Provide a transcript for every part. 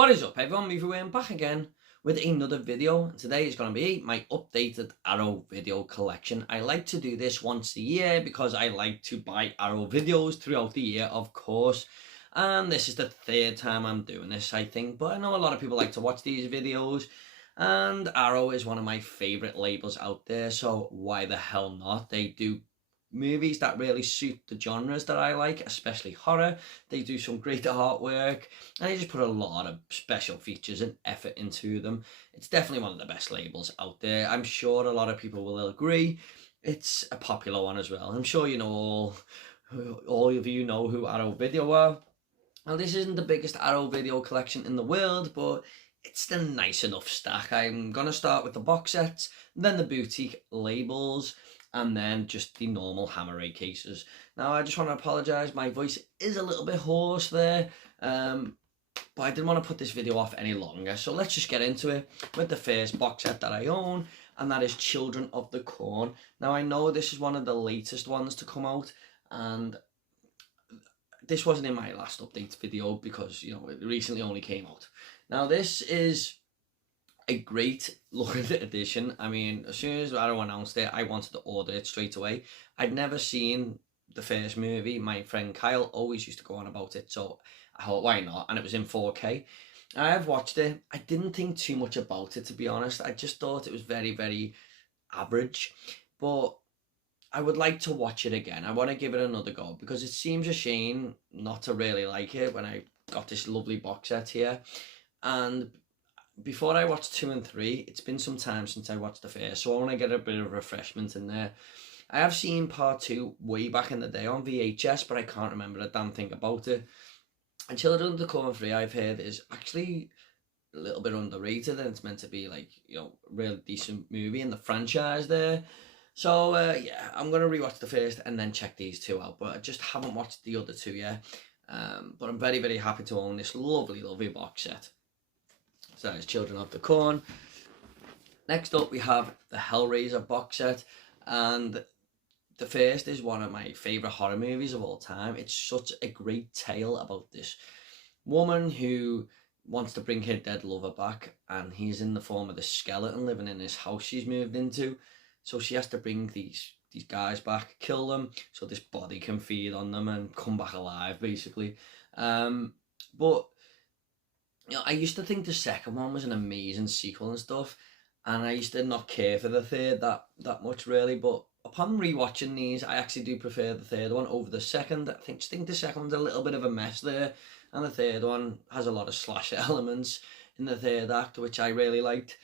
What is up everyone, Movie back again with another video, and today is going to be my updated Arrow video collection. I like to do this once a year because I like to buy Arrow videos throughout the year, of course, and this is the third time I'm doing this, I think, but I know a lot of people like to watch these videos, and Arrow is one of my favourite labels out there, so why the hell not? They do movies that really suit the genres that I like, especially horror. They do some great artwork and they just put a lot of special features and effort into them. It's definitely one of the best labels out there. I'm sure a lot of people will agree. It's a popular one as well. I'm sure you know all of you know who Arrow Video are. Now this isn't the biggest Arrow video collection in the world, but it's the nice enough stack. I'm gonna start with the box sets, then the boutique labels, and then just the normal amaray cases. Now I just want to apologise, my voice is a little bit hoarse there, but I didn't want to put this video off any longer, so let's just get into it with the first box set that I own, and that is Children of the Corn. Now I know this is one of the latest ones to come out, and this wasn't in my last update video because, you know, it recently only came out. Now this is a great looking edition. I mean, as soon as Arrow announced it, I wanted to order it straight away. I'd never seen the first movie. My friend Kyle always used to go on about it, so I thought, why not? And it was in 4K. I have watched it. I didn't think too much about it, to be honest. I just thought it was very, very average. But I would like to watch it again. I want to give it another go because it seems a shame not to really like it when I got this lovely box set here. And before I watched 2 and 3, it's been some time since I watched the first, so I want to get a bit of refreshment in there. I have seen part 2 way back in the day on VHS, but I can't remember a damn thing about it. And Children of the Corn 3, I've heard, is actually a little bit underrated, and it's meant to be like, you know, a real decent movie in the franchise there. So yeah, I'm going to rewatch the first and then check these two out, but I just haven't watched the other two yet. But I'm very, very happy to own this lovely, lovely box set. So that is Children of the Corn. Next up we have the Hellraiser box set, and the first is one of my favourite horror movies of all time. It's such a great tale about this woman who wants to bring her dead lover back, and he's in the form of the skeleton living in this house she's moved into. So she has to bring these guys back, kill them, so this body can feed on them and come back alive, basically. But you know, I used to think the second one was an amazing sequel and stuff, and I used to not care for the third that much really, but upon rewatching these, I actually do prefer the third one over the second. I think the second one's a little bit of a mess there, and the third one has a lot of slasher elements in the third act, which I really liked.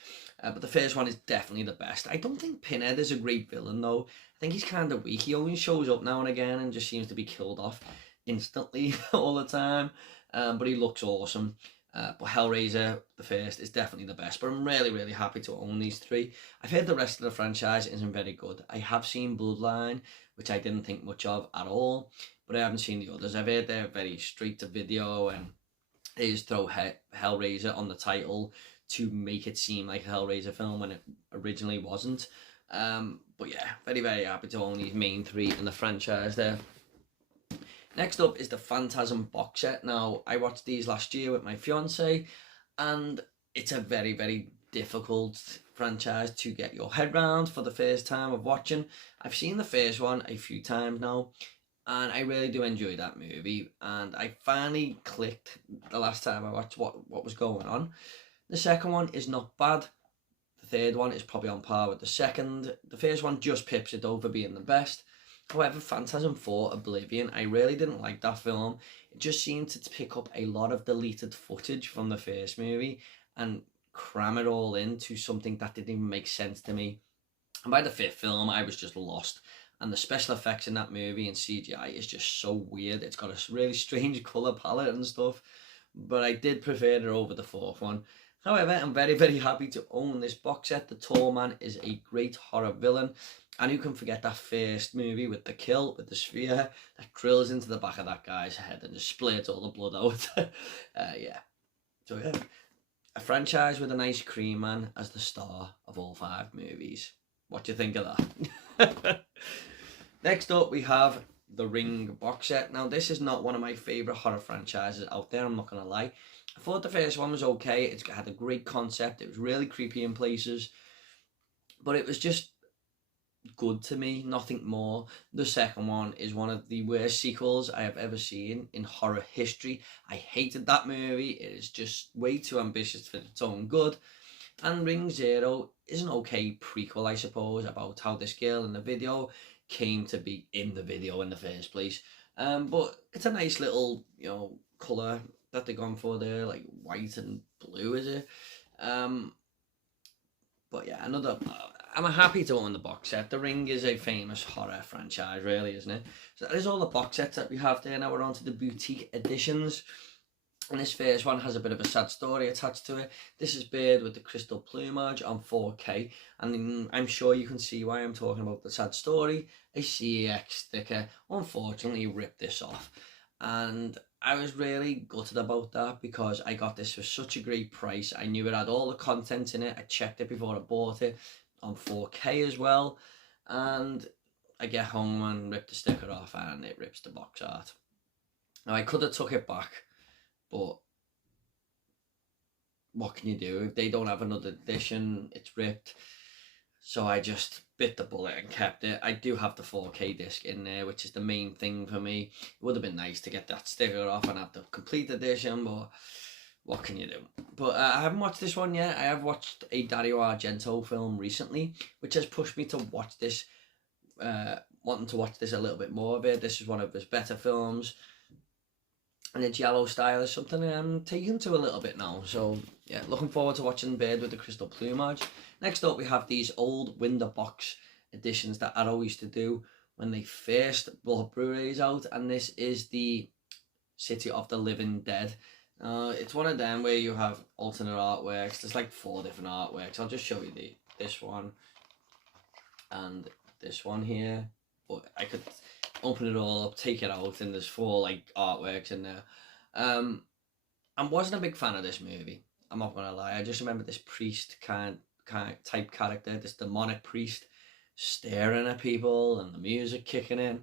But the first one is definitely the best. I don't think Pinhead is a great villain though. I think he's kind of weak. He only shows up now and again and just seems to be killed off instantly all the time. But he looks awesome. But Hellraiser, the first, is definitely the best. But I'm really, really happy to own these three. I've heard the rest of the franchise isn't very good. I have seen Bloodline, which I didn't think much of at all. But I haven't seen the others. I've heard they're very straight to video, and they just throw Hellraiser on the title to make it seem like a Hellraiser film when it originally wasn't. But yeah, very, very happy to own these main three in the franchise there. Next up is the Phantasm box set. Now, I watched these last year with my fiance, and it's a very, very difficult franchise to get your head round for the first time of watching. I've seen the first one a few times now, and I really do enjoy that movie, and I finally clicked the last time I watched what was going on. The second one is not bad. The third one is probably on par with the second. The first one just pips it over being the best. However, Phantasm 4 Oblivion, I really didn't like that film. It just seemed to pick up a lot of deleted footage from the first movie and cram it all into something that didn't even make sense to me. And by the fifth film, I was just lost. And the special effects in that movie and CGI is just so weird. It's got a really strange colour palette and stuff. But I did prefer it over the fourth one. However, I'm very, very happy to own this box set. The Tall Man is a great horror villain. And who can forget that first movie with the kill, with the sphere that drills into the back of that guy's head and just splits all the blood out. Yeah. So yeah, a franchise with a nice cream man as the star of all 5 movies. What do you think of that? Next up we have the Ring box set. Now, this is not one of my favourite horror franchises out there, I'm not going to lie. I thought the first one was okay. It had a great concept. It was really creepy in places. But it was just good to me, nothing more. The second one is one of the worst sequels I have ever seen in horror history. I hated that movie. It is just way too ambitious for its own good. And Ring Zero is an okay prequel, I suppose, about how this girl in the video came to be in the video in the first place. But it's a nice little, colour that they've gone for there, like white and blue, is it? But yeah, I'm happy to own the box set. The Ring is a famous horror franchise, really, isn't it? So that is all the box sets that we have there. Now we're on to the boutique editions. And this first one has a bit of a sad story attached to it. This is Bird with the Crystal Plumage on 4K. And I'm sure you can see why I'm talking about the sad story. A CEX sticker unfortunately ripped this off. And I was really gutted about that because I got this for such a great price. I knew it had all the content in it. I checked it before I bought it on 4K as well. And I get home and rip the sticker off and it rips the box art. Now I could have took it back, but what can you do? If they don't have another edition, it's ripped. So I just bit the bullet and kept it. I do have the 4K disc in there, which is the main thing for me. It would have been nice to get that sticker off and have the complete edition, but what can you do? But I haven't watched this one yet. I have watched a Dario Argento film recently, which has pushed me to watch this, wanting to watch this a little bit more of it. This is one of his better films. And the giallo style is something I'm taken to a little bit now. So yeah, looking forward to watching Bird with the Crystal Plumage. Next up, we have these old window box editions that Arrow used to do when they first brought Blu-rays out. And this is the City of the Living Dead. It's one of them where you have alternate artworks. There's like 4 different artworks. I'll just show you this one and this one here. But I could open it all up, take it out, and there's 4 like artworks in there. I wasn't a big fan of this movie, I'm not gonna lie. I just remember this priest kind type character, this demonic priest staring at people and the music kicking in.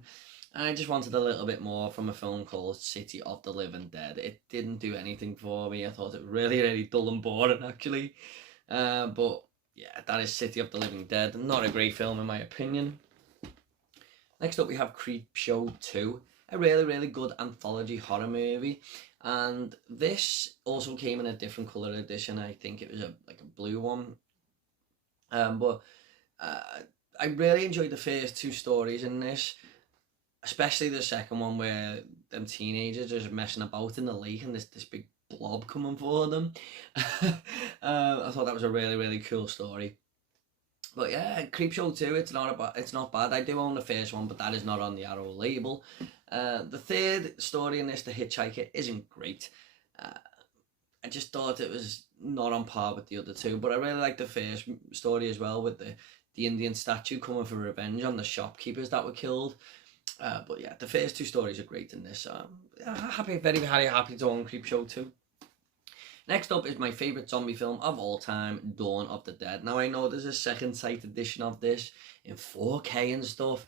And I just wanted a little bit more from a film called City of the Living Dead. It didn't do anything for me. I thought it was really, really dull and boring actually. But yeah, that is City of the Living Dead. Not a great film in my opinion. Next up we have Creepshow 2, a really, really good anthology horror movie. And this also came in a different colour edition. I think it was like a blue one. But I really enjoyed the first 2 stories in this. Especially the second one where them teenagers are just messing about in the lake and this big blob coming for them. I thought that was a really, really cool story. But yeah, Creepshow 2, it's not bad. I do own the first one, but that is not on the Arrow label. The third story in this, The Hitchhiker, isn't great. I just thought it was not on par with the other 2, but I really like the first story as well, with the Indian statue coming for revenge on the shopkeepers that were killed. But yeah, the first 2 stories are great in this. Happy, very, very happy to own Creepshow 2. Next up is my favourite zombie film of all time, Dawn of the Dead. Now I know there's a second sight edition of this in 4K and stuff,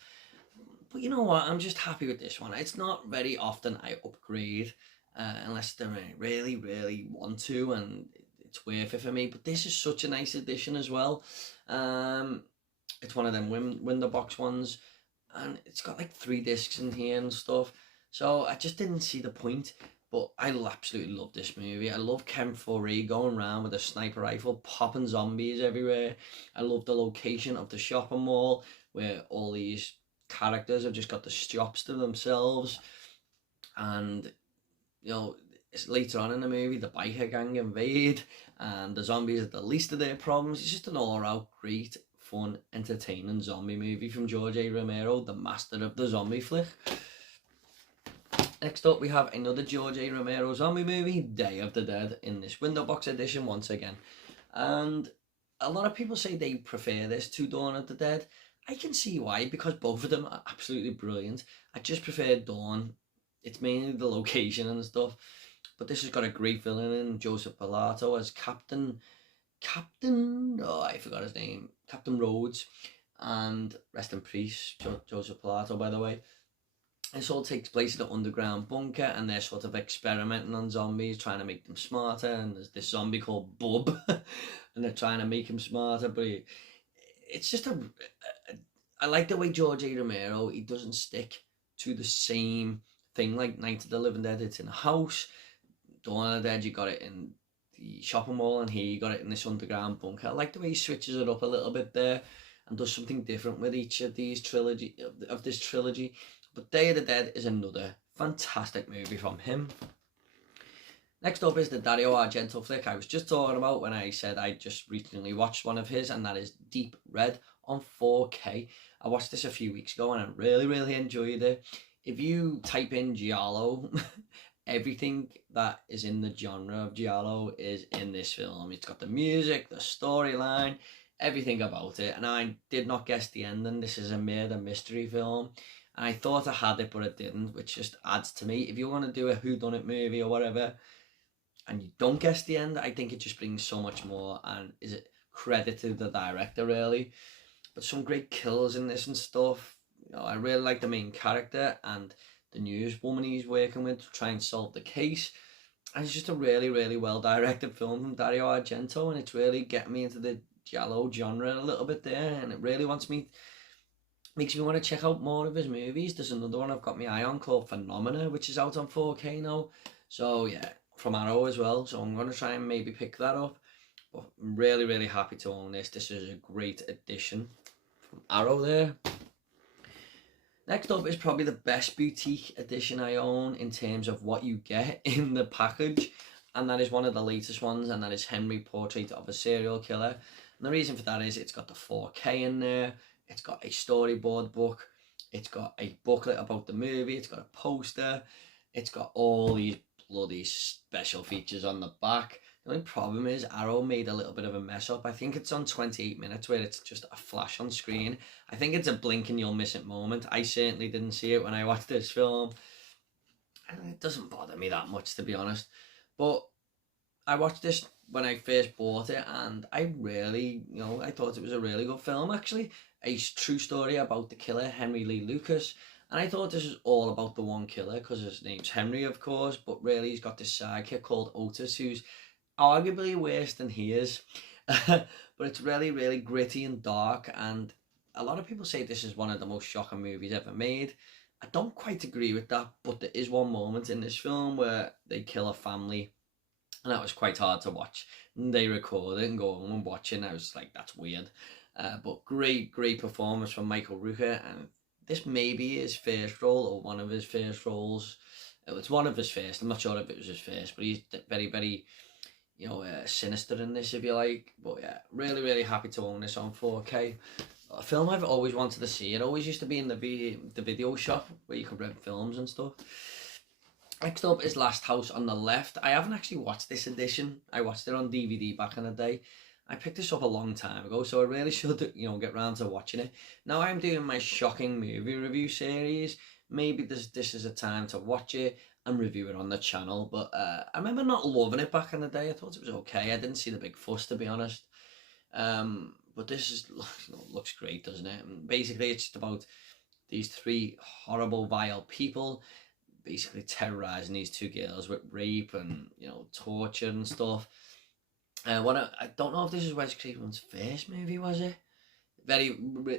but you know what, I'm just happy with this one. It's not very often I upgrade, unless they really, really want to and it's worth it for me. But this is such a nice edition as well. It's one of them window box ones, and it's got like 3 discs in here and stuff. So I just didn't see the point. But I absolutely love this movie. I love Ken Foree going around with a sniper rifle, popping zombies everywhere. I love the location of the shopping mall where all these characters have just got the shops to themselves. And, it's later on in the movie, the biker gang invade and the zombies are the least of their problems. It's just an all-out great, fun, entertaining zombie movie from George A. Romero, the master of the zombie flick. Next up we have another George A. Romero zombie movie, Day of the Dead, in this window box edition once again. And a lot of people say they prefer this to Dawn of the Dead. I can see why, because both of them are absolutely brilliant. I just prefer Dawn. It's mainly the location and stuff. But this has got a great villain in Joseph Pilato as Captain, I forgot his name, Captain Rhodes. And rest in peace, Joseph Pilato, by the way. This all takes place in an underground bunker, and they're sort of experimenting on zombies, trying to make them smarter. And there's this zombie called Bub, and they're trying to make him smarter. But it's just I like the way George A. Romero, he doesn't stick to the same thing like Night of the Living Dead. It's in a house. Dawn of the Dead, you got it in the shopping mall, and here you got it in this underground bunker. I like the way he switches it up a little bit there and does something different with each of these of this trilogy. But Day of the Dead is another fantastic movie from him. Next up is the Dario Argento flick I was just talking about when I said I just recently watched one of his, and that is Deep Red on 4K. I watched this a few weeks ago and I really enjoyed it. If you type in giallo, everything that is in the genre of giallo is in this film. It's got the music, the storyline, everything about it. And I did not guess the ending. This is a murder mystery film. And I thought I had it, but it didn't, which just adds to me. If you want to do a whodunit movie or whatever, and you don't guess the end, I think it just brings so much more, and is it credit to the director, really. But some great kills in this and stuff. You know, I really like the main character and the newswoman he's working with to try and solve the case. And it's just a really well directed film from Dario Argento, and it's really getting me into the giallo genre a little bit there, and it really makes me want to check out more of his movies. There's another one I've got my eye on called Phenomena, which is out on 4K now. So yeah, from Arrow as well. So I'm going to try and maybe pick that up. But I'm really happy to own this. This is a great addition from Arrow there. Next up is probably the best boutique edition I own in terms of what you get in the package. And that is one of the latest ones, and that is Henry, Portrait of a Serial Killer. And the reason for that is it's got the 4K in there. It's got a storyboard book. It's got a booklet about the movie. It's got a poster. It's got all these bloody special features on the back. The only problem is Arrow made a little bit of a mess up. I think it's on 28 minutes where it's just a flash on screen. I think it's a blink and you'll miss it moment. I certainly didn't see it when I watched this film. And it doesn't bother me that much, to be honest. But I watched this when I first bought it, and I really, I thought it was a really good film, actually. A true story about the killer, Henry Lee Lucas. And I thought this was all about the one killer, because his name's Henry, of course, but really he's got this sidekick called Otis, who's arguably worse than he is. But it's really gritty and dark, and a lot of people say this is one of the most shocking movies ever made. I don't quite agree with that, but there is one moment in this film where they kill a family, and that was quite hard to watch. And they record it and go home and watch it, and I was like, that's weird. But great performance from Michael Rooker, and this may be his first role, or one of his first roles. It's one of his first. I'm not sure if it was his first, but he's very sinister in this, if you like. But yeah, really happy to own this on 4K. A film I've always wanted to see. It always used to be in the video shop where you could rent films and stuff. Next up is Last House on the Left. I haven't actually watched this edition. I watched it on DVD back in the day. I picked this up a long time ago, so I really should, get round to watching it. Now I'm doing my shocking movie review series. Maybe this is a time to watch it and review it on the channel. But I remember not loving it back in the day. I thought it was okay. I didn't see the big fuss, to be honest. But this looks great, doesn't it? And basically, it's just about these three horrible, vile people basically terrorizing these two girls with rape and torture and stuff. I don't know if this is Wes Craven's first movie, was it?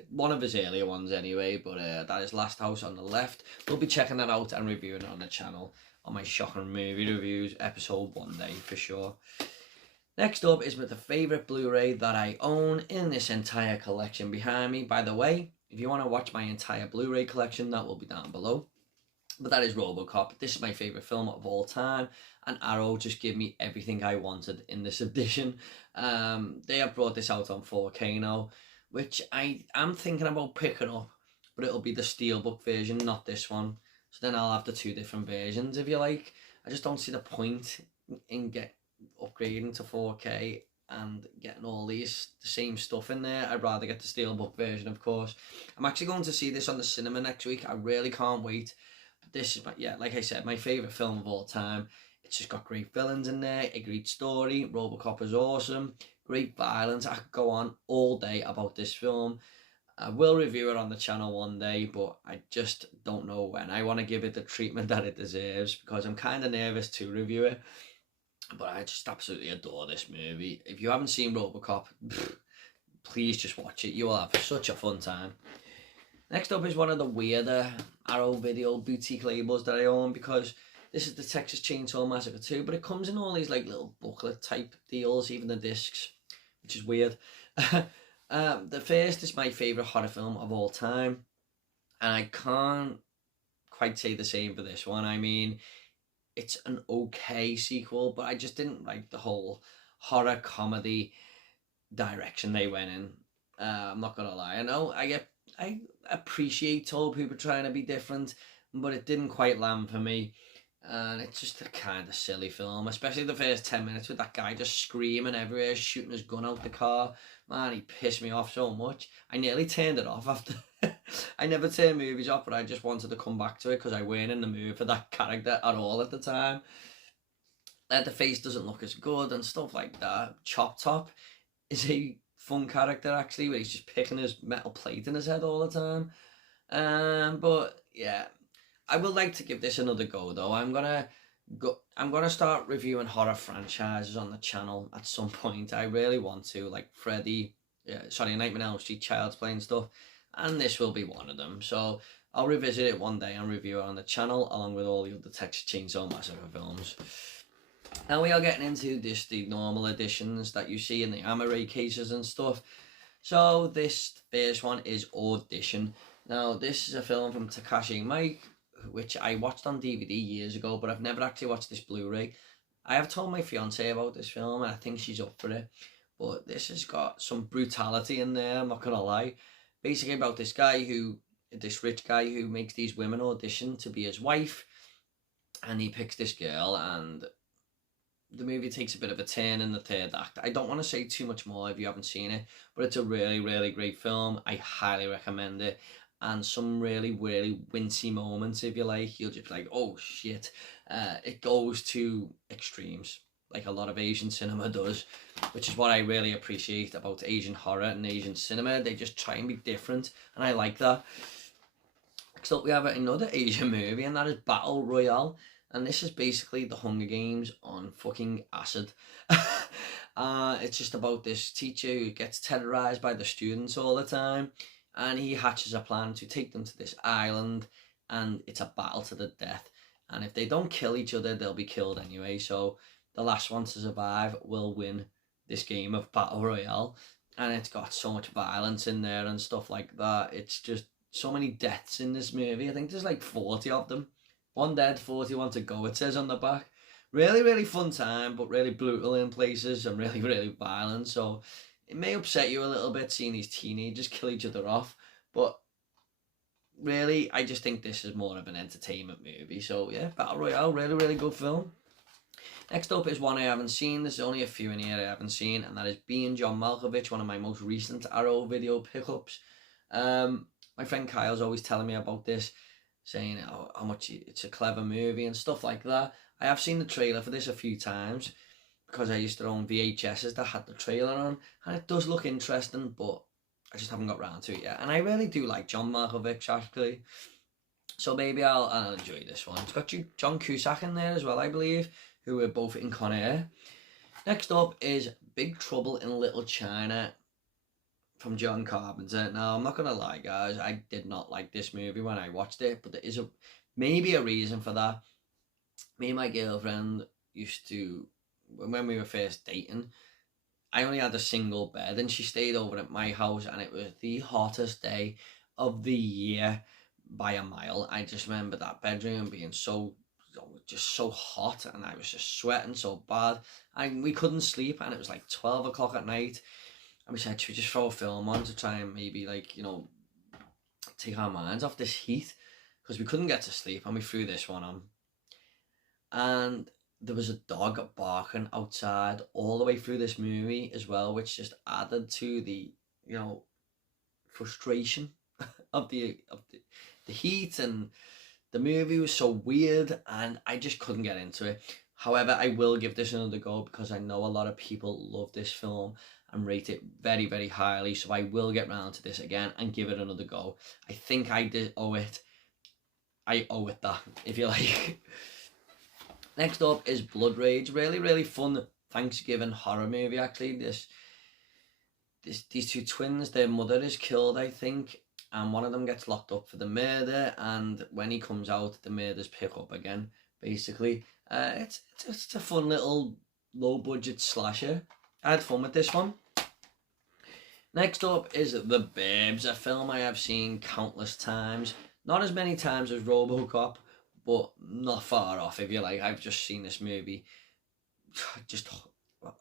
One of his earlier ones anyway, but that is Last House on the Left. We'll be checking that out and reviewing it on the channel on my shocking movie reviews episode one day for sure. Next up is with the favourite Blu-ray that I own in this entire collection behind me. By the way, if you want to watch my entire Blu-ray collection, that will be down below. But that is RoboCop. This is my favourite film of all time, and Arrow just gave me everything I wanted in this edition. They have brought this out on 4K now, which I am thinking about picking up, but it'll be the Steelbook version, not this one. So then I'll have the two different versions, if you like. I just don't see the point in upgrading to 4K and getting all the same stuff in there. I'd rather get the Steelbook version, of course. I'm actually going to see this on the cinema next week. I really can't wait. This is, like I said, my favourite film of all time. It's just got great villains in there, a great story. RoboCop is awesome, great violence. I could go on all day about this film. I will review it on the channel one day, but I just don't know when. I want to give it the treatment that it deserves because I'm kind of nervous to review it. But I just absolutely adore this movie. If you haven't seen Robocop, please just watch it. You will have such a fun time. Next up is one of the weirder Arrow Video boutique labels that I own, because this is the Texas Chainsaw Massacre 2, but it comes in all these like little booklet type deals, even the discs, which is weird. The first is my favourite horror film of all time, and I can't quite say the same for this one. I mean, it's an okay sequel, but I just didn't like the whole horror comedy direction they went in. I'm not gonna lie. I know I appreciate all people trying to be different, but it didn't quite land for me. And it's just a kind of silly film, especially the first 10 minutes with that guy just screaming everywhere, shooting his gun out the car. Man, he pissed me off so much. I nearly turned it off after. I never turn movies off, but I just wanted to come back to it because I weren't in the mood for that character at all at the time. Leatherface doesn't look as good and stuff like that. Chop Top is a fun character actually, where he's just picking his metal plate in his head all the time. But yeah, I would like to give this another go though. I'm gonna start reviewing horror franchises on the channel at some point. I really want to, like Nightmare on Elm Street, Child's Play and stuff, and this will be one of them. So I'll revisit it one day and review it on the channel along with all the other Texas Chainsaw Massacre films. Now we are getting into the normal editions that you see in the amaray cases and stuff. So this first one is Audition. Now this is a film from Takashi Miike, which I watched on DVD years ago, but I've never actually watched this Blu-ray. I have told my fiance about this film and I think she's up for it, but this has got some brutality in there, I'm not gonna lie. Basically about this rich guy who makes these women audition to be his wife, and he picks this girl, and the movie takes a bit of a turn in the third act. I don't want to say too much more if you haven't seen it, but it's a really, really great film. I highly recommend it. And some really, really wincy moments, if you like. You'll just be like, oh shit. It goes to extremes, like a lot of Asian cinema does, which is what I really appreciate about Asian horror and Asian cinema. They just try and be different, and I like that. Next up, we have another Asian movie, and that is Battle Royale. And this is basically the Hunger Games on fucking acid. It's just about this teacher who gets terrorized by the students all the time, and he hatches a plan to take them to this island, and it's a battle to the death. And if they don't kill each other, they'll be killed anyway. So the last one to survive will win this game of Battle Royale. And it's got so much violence in there and stuff like that. It's just so many deaths in this movie. I think there's like 40 of them. 1 dead, 41 to go, it says on the back. Really, really fun time, but really brutal in places and really, really violent. So it may upset you a little bit seeing these teenagers kill each other off. But really, I just think this is more of an entertainment movie. So yeah, Battle Royale, really, really good film. Next up is one I haven't seen. There's only a few in here I haven't seen, and that is Being John Malkovich, one of my most recent Arrow Video pickups. My friend Kyle's always telling me about this, saying how much it's a clever movie and stuff like that. I have seen the trailer for this a few times because I used to own VHSs that had the trailer on, and it does look interesting, but I just haven't got round to it yet. And I really do like John Malkovich, actually, so maybe I'll enjoy this one. It's got John Cusack in there as well, I believe, who were both in Con Air. Next up is Big Trouble in Little China from John Carpenter. Now, I'm not going to lie, guys, I did not like this movie when I watched it, but there is maybe a reason for that. Me and my girlfriend used to, when we were first dating, I only had a single bed, and she stayed over at my house, and it was the hottest day of the year by a mile. I just remember that bedroom being just so hot, and I was just sweating so bad, and we couldn't sleep, and it was like 12 o'clock at night. And we said, should we just throw a film on to try and maybe, like, you know, take our minds off this heat? Because we couldn't get to sleep, and we threw this one on. And there was a dog barking outside all the way through this movie as well, which just added to the, you know, frustration of the heat. And the movie was so weird, and I just couldn't get into it. However, I will give this another go because I know a lot of people love this film, and rate it very, very highly. So I will get round to this again and give it another go. I think I did owe it. I owe it that, if you like. Next up is Blood Rage. Really, really fun Thanksgiving horror movie, actually. These two twins, their mother is killed, I think, and one of them gets locked up for the murder, and when he comes out, the murders pick up again, basically. It's a fun little low-budget slasher. I had fun with this one. Next up is The Burbs, a film I have seen countless times. Not as many times as RoboCop, but not far off, if you like. I've just seen this movie just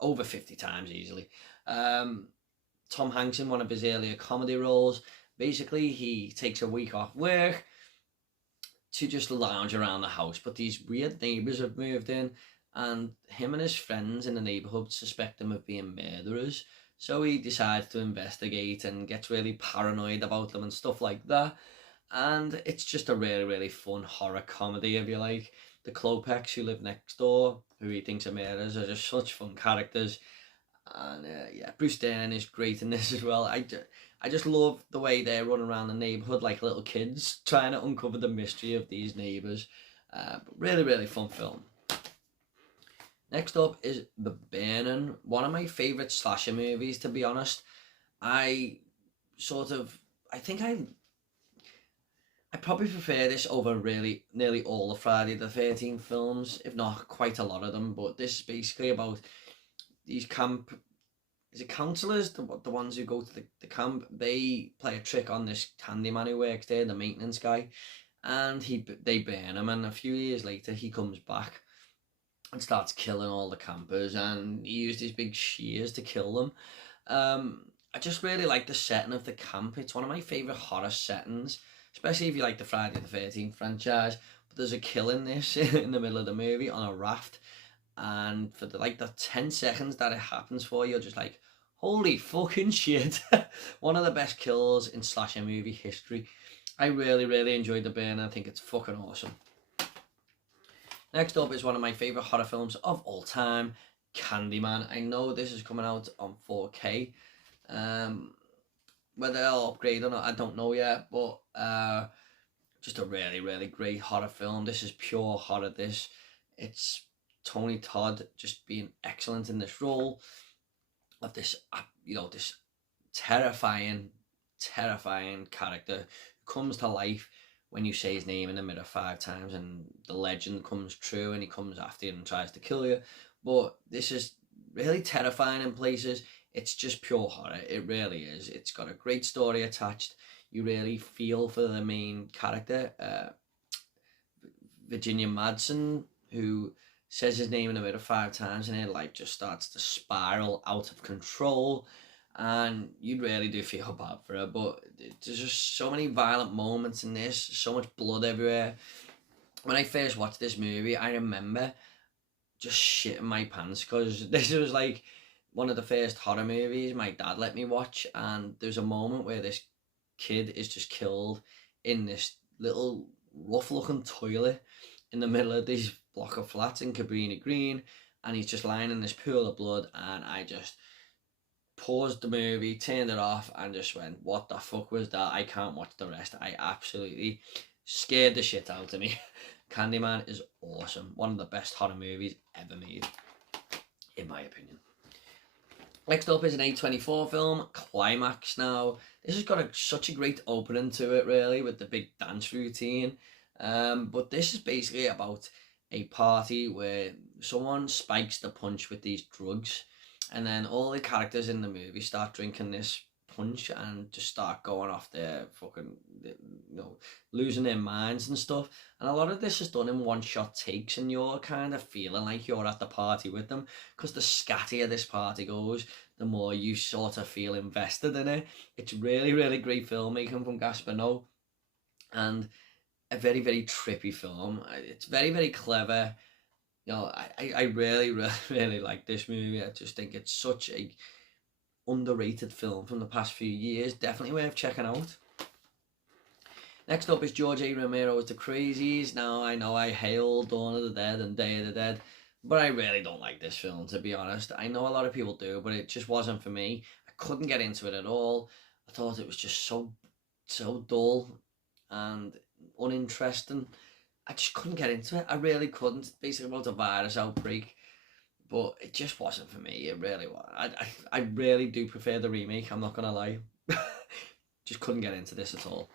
over 50 times easily. Tom Hanks in one of his earlier comedy roles. Basically, he takes a week off work to just lounge around the house, but these weird neighbours have moved in, and him and his friends in the neighbourhood suspect them of being murderers. So he decides to investigate and gets really paranoid about them and stuff like that. And it's just a really, really fun horror comedy, if you like. The Klopeks, who live next door, who he thinks are murderers, are just such fun characters. And yeah, Bruce Dern is great in this as well. I just love the way they run around the neighbourhood like little kids, trying to uncover the mystery of these neighbours. Really, really fun film. Next up is The Burning, one of my favourite slasher movies, to be honest. I think I probably prefer this over really nearly all the Friday the 13th films, if not quite a lot of them. But this is basically about these counsellors, the ones who go to the camp. They play a trick on this handyman who works there, the maintenance guy, and they burn him. And a few years later, he comes back and starts killing all the campers, and he used his big shears to kill them. I just really like the setting of the camp. It's one of my favourite horror settings, especially if you like the Friday the 13th franchise. But there's a kill in this in the middle of the movie on a raft, and for the 10 seconds that it happens for, you're just like, holy fucking shit. One of the best kills in slasher movie history. I really, really enjoyed The Burn. I think it's fucking awesome. Next up is one of my favourite horror films of all time, Candyman. I know this is coming out on 4K. Whether I'll upgrade or not, I don't know yet, but just a really, really great horror film. This is pure horror, this. It's Tony Todd just being excellent in this role of this, this terrifying character who comes to life when you say his name in the mirror 5 times, and the legend comes true and he comes after you and tries to kill you. But this is really terrifying in places. It's just pure horror. It really is. It's got a great story attached. You really feel for the main character, Virginia Madsen, who says his name in the mirror 5 times, and her life just starts to spiral out of control. And you really do feel bad for her, but there's just so many violent moments in this, so much blood everywhere. When I first watched this movie, I remember just shitting my pants, because this was like one of the first horror movies my dad let me watch, and there's a moment where this kid is just killed in this little rough looking toilet in the middle of this block of flats in Cabrini Green, and he's just lying in this pool of blood, and I just paused the movie, turned it off, and just went, what the fuck was that? I can't watch the rest. I absolutely scared the shit out of me. Candyman is awesome. One of the best horror movies ever made, in my opinion. Next up is an A24 film, Climax. Now, this has got such a great opening to it, really, with the big dance routine. But this is basically about a party where someone spikes the punch with these drugs, and then all the characters in the movie start drinking this punch and just start going off their fucking, losing their minds and stuff. And a lot of this is done in one-shot takes, and you're kind of feeling like you're at the party with them, because the scattier this party goes, the more you sort of feel invested in it. It's really, really great filmmaking from Gaspar Noé, and a very, very trippy film. It's very, very clever. I really, really, really like this movie. I just think it's such a underrated film from the past few years. Definitely worth checking out. Next up is George A. Romero's The Crazies. Now, I know I hail Dawn of the Dead and Day of the Dead, But I really don't like this film, to be honest. I know a lot of people do, but it just wasn't for me. I couldn't get into it at all. I thought it was just so dull and uninteresting. I just couldn't get into it. I really couldn't. Basically about a virus outbreak, but it just wasn't for me. It really was. I really do prefer the remake. I'm not gonna lie. Just couldn't get into this at all.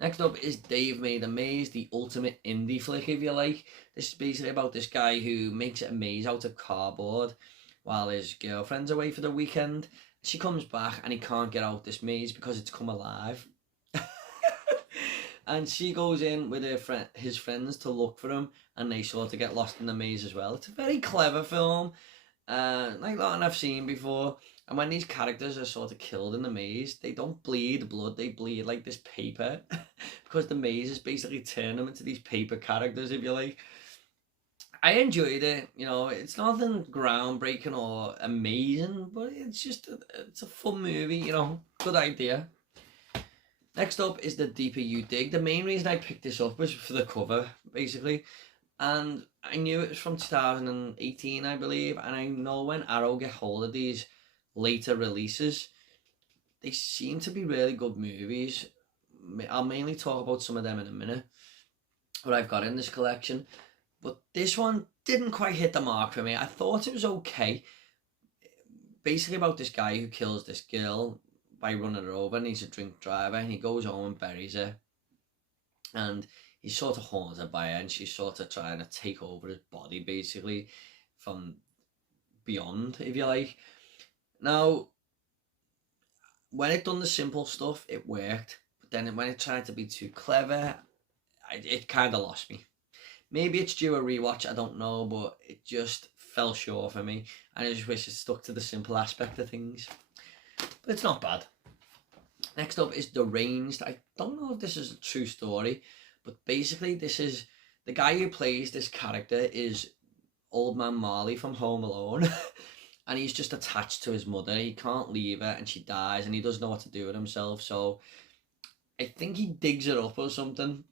Next up is Dave Made a Maze, the ultimate indie flick, if you like. This is basically about this guy who makes a maze out of cardboard while his girlfriend's away for the weekend. She comes back and he can't get out this maze because it's come alive. And she goes in with his friends to look for him, and they sort of get lost in the maze as well. It's a very clever film, like that I've seen before. And when these characters are sort of killed in the maze, they don't bleed blood, they bleed like this paper. Because the maze is basically turning them into these paper characters, if you like. I enjoyed it, you know, it's nothing groundbreaking or amazing, but it's just, it's a fun movie, you know, good idea. Next up is The Deeper You Dig. The main reason I picked this up was for the cover, basically. And I knew it was from 2018, I believe. And I know when Arrow get hold of these later releases, they seem to be really good movies. I'll mainly talk about some of them in a minute, what I've got in this collection. But this one didn't quite hit the mark for me. I thought it was okay. Basically about this guy who kills this girl by running her over, and he's a drink driver, and he goes home and buries her. And he's sort of haunted by her, and she's sort of trying to take over his body, basically, from beyond, if you like. Now, when it done the simple stuff, it worked. But then when it tried to be too clever, it kind of lost me. Maybe it's due a rewatch, I don't know, but it just fell short for me. And I just wish it stuck to the simple aspect of things. But it's not bad. Next up is Deranged. I don't know if this is a true story, but basically this is the guy who plays this character is Old Man Marley from Home Alone. And he's just attached to his mother. He can't leave her, and she dies, and he doesn't know what to do with himself. So I think he digs her up or something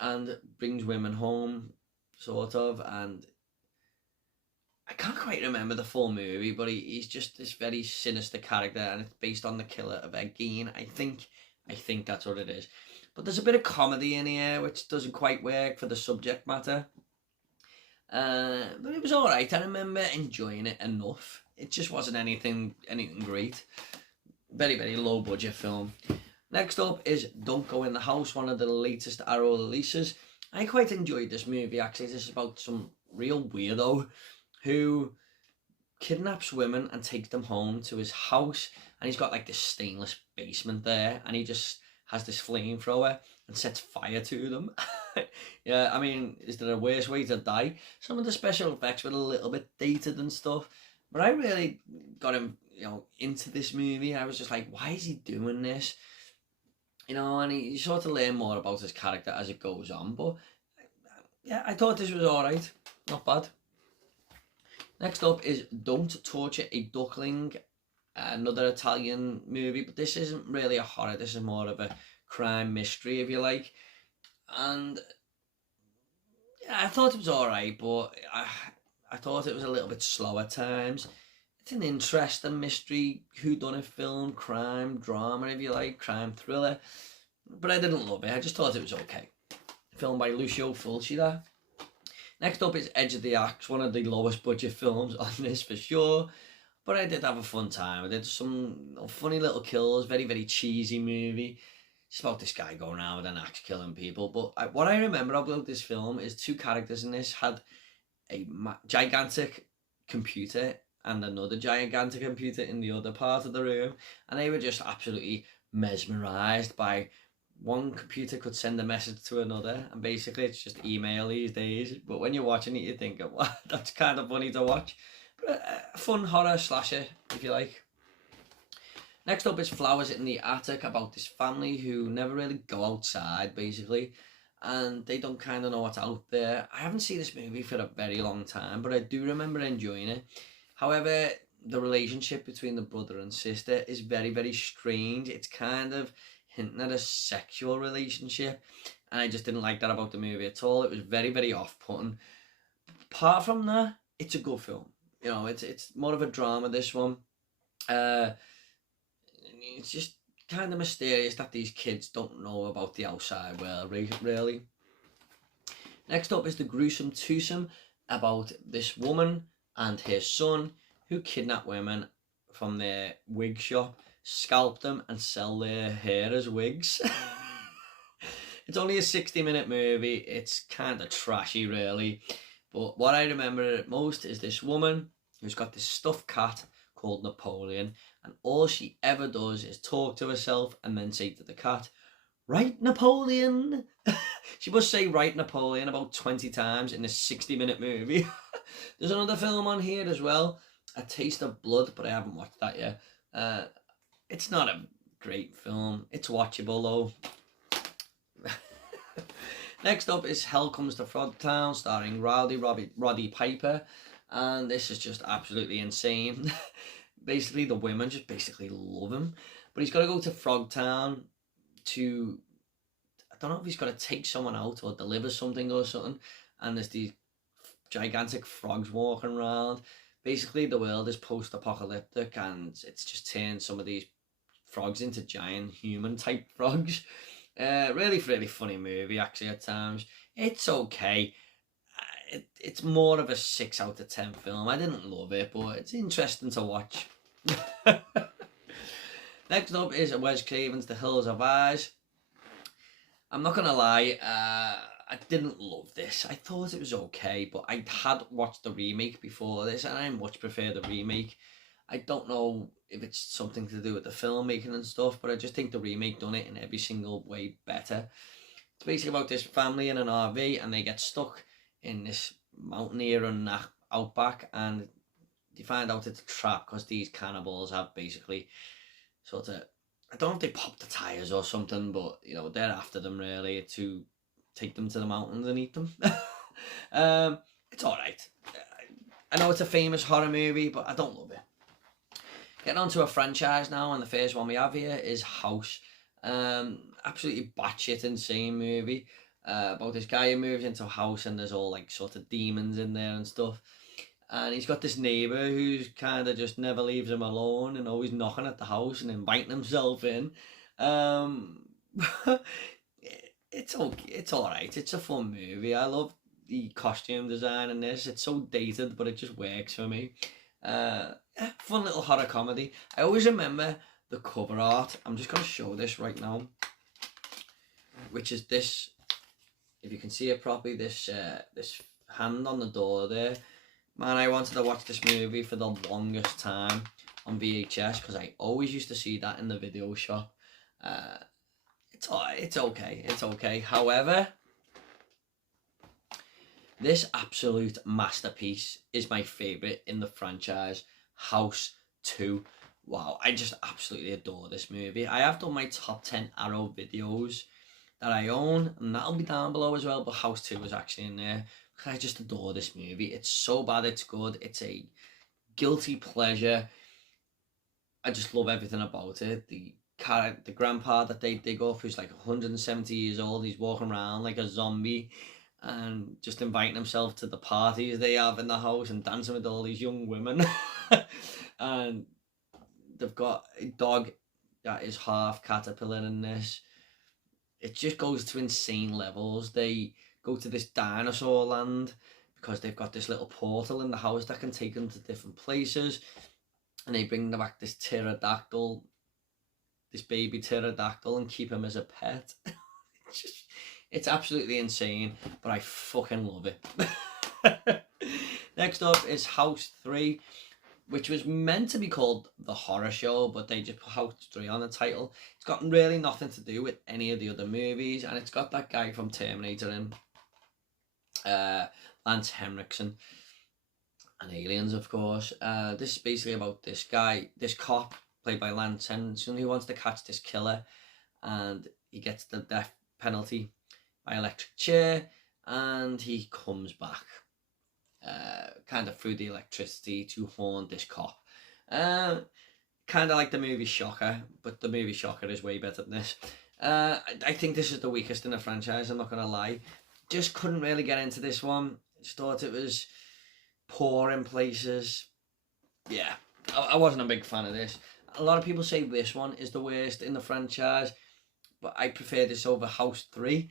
and brings women home, sort of. And I can't quite remember the full movie, but he's just this very sinister character, and it's based on the killer of Ed Gein. I think that's what it is. But there's a bit of comedy in here, which doesn't quite work for the subject matter. But it was alright. I remember enjoying it enough. It just wasn't anything great. Very, very low budget film. Next up is Don't Go in the House, one of the latest Arrow releases. I quite enjoyed this movie, actually. This is about some real weirdo who kidnaps women and takes them home to his house. And he's got like this stainless basement there, and he just has this flamethrower and sets fire to them. Yeah, I mean, is there a worse way to die? Some of the special effects were a little bit dated and stuff, but I really got him, you know, into this movie. I was just like, why is he doing this? You know, and you sort of learn more about his character as it goes on. But yeah, I thought this was alright. Not bad. Next up is Don't Torture a Duckling, another Italian movie, but this isn't really a horror. This is more of a crime mystery, if you like. And yeah, I thought it was alright, but I thought it was a little bit slow at times. It's an interesting mystery, whodunit film, crime, drama, if you like, crime thriller. But I didn't love it. I just thought it was okay. Filmed by Lucio Fulci there. Next up is Edge of the Axe, one of the lowest budget films on this for sure. But I did have a fun time. I did some funny little kills, very, very cheesy movie. It's about this guy going around with an axe killing people. But what I remember about this film is two characters in this had a gigantic computer and another gigantic computer in the other part of the room. And they were just absolutely mesmerised by one computer could send a message to another. And basically it's just email these days. But when you're watching it, you think, well, that's kind of funny to watch. But a fun horror slasher, if you like. Next up is Flowers in the Attic, about this family who never really go outside, basically, and they don't kind of know what's out there. I haven't seen this movie for a very long time, but I do remember enjoying it. However, the relationship between the brother and sister is very, very strange. It's kind of hinting at a sexual relationship, and I just didn't like that about the movie at all. It was very, very off-putting. Apart from that, it's a good film. You know, it's more of a drama, this one. It's just kind of mysterious that these kids don't know about the outside world, really. Next up is The Gruesome Twosome, about this woman and her son who kidnap women from their wig shop, scalp them, and sell their hair as wigs. It's only a 60-minute movie. It's kind of trashy, really. But what I remember most is this woman who's got this stuffed cat called Napoleon, and all she ever does is talk to herself and then say to the cat, "Right, Napoleon." She must say "Right, Napoleon" about 20 times in this 60-minute movie. There's another film on here as well, A Taste of Blood, but I haven't watched that yet. It's not a great film. It's watchable though. Next up is Hell Comes to Frogtown, starring Roddy Piper, and this is just absolutely insane. Basically, the women just basically love him, but he's got to go to Frogtown to, I don't know if he's got to take someone out or deliver something or something, and there's these gigantic frogs walking around. Basically, the world is post-apocalyptic, and it's just turned some of these frogs into giant human-type frogs. Really funny movie, actually, at times. It's okay. It's more of a 6 out of 10 film. I didn't love it, but it's interesting to watch. Next up is Wes Craven's The Hills Have Eyes. I'm not gonna lie, I didn't love this. I thought it was okay, but I had watched the remake before this, and I much prefer the remake. I don't know if it's something to do with the filmmaking and stuff, but I just think the remake done it in every single way better. It's basically about this family in an RV, and they get stuck in this mountain area and outback, and you find out it's a trap because these cannibals have basically sort of, I don't know if they pop the tires or something, but you know, they're after them really to take them to the mountains and eat them. It's alright. I know it's a famous horror movie, but I don't love it. Getting on to a franchise now, and the first one we have here is House. Absolutely batshit insane movie. About this guy who moves into a house and there's all like sort of demons in there and stuff. And he's got this neighbour who's kind of just never leaves him alone and always knocking at the house and inviting himself in. It's okay. It's alright. It's a fun movie. I love the costume design in this. It's so dated, but it just works for me. Fun little horror comedy. I always remember the cover art. I'm just going to show this right now, which is this, if you can see it properly, this hand on the door there. Man, I wanted to watch this movie for the longest time on VHS because I always used to see that in the video shop. It's okay. It's okay. However, this absolute masterpiece is my favourite in the franchise, House 2. Wow, I just absolutely adore this movie. I have done my top 10 Arrow videos that I own, and that'll be down below as well, but House 2 is actually in there because I just adore this movie. It's so bad it's good. It's a guilty pleasure. I just love everything about it. The grandpa that they dig up, who's like 170 years old, he's walking around like a zombie and just inviting himself to the parties they have in the house and dancing with all these young women. And they've got a dog that is half caterpillar in this. It just goes to insane levels. They go to this dinosaur land because they've got this little portal in the house that can take them to different places, and they bring back this pterodactyl, this baby pterodactyl, and keep him as a pet. It's absolutely insane, but I fucking love it. Next up is House 3, which was meant to be called The Horror Show, but they just put House 3 on the title. It's got really nothing to do with any of the other movies, and it's got that guy from Terminator in, Lance Henriksen, and Aliens, of course. This is basically about this guy, this cop, played by Lance Henriksen, who wants to catch this killer, and he gets the death penalty by electric chair, and he comes back kind of through the electricity to haunt this cop. Kind of like the movie Shocker, but the movie Shocker is way better than this. I think this is the weakest in the franchise, I'm not going to lie. Just couldn't really get into this one. Just thought it was poor in places. Yeah, I wasn't a big fan of this. A lot of people say this one is the worst in the franchise, but I prefer this over House 3.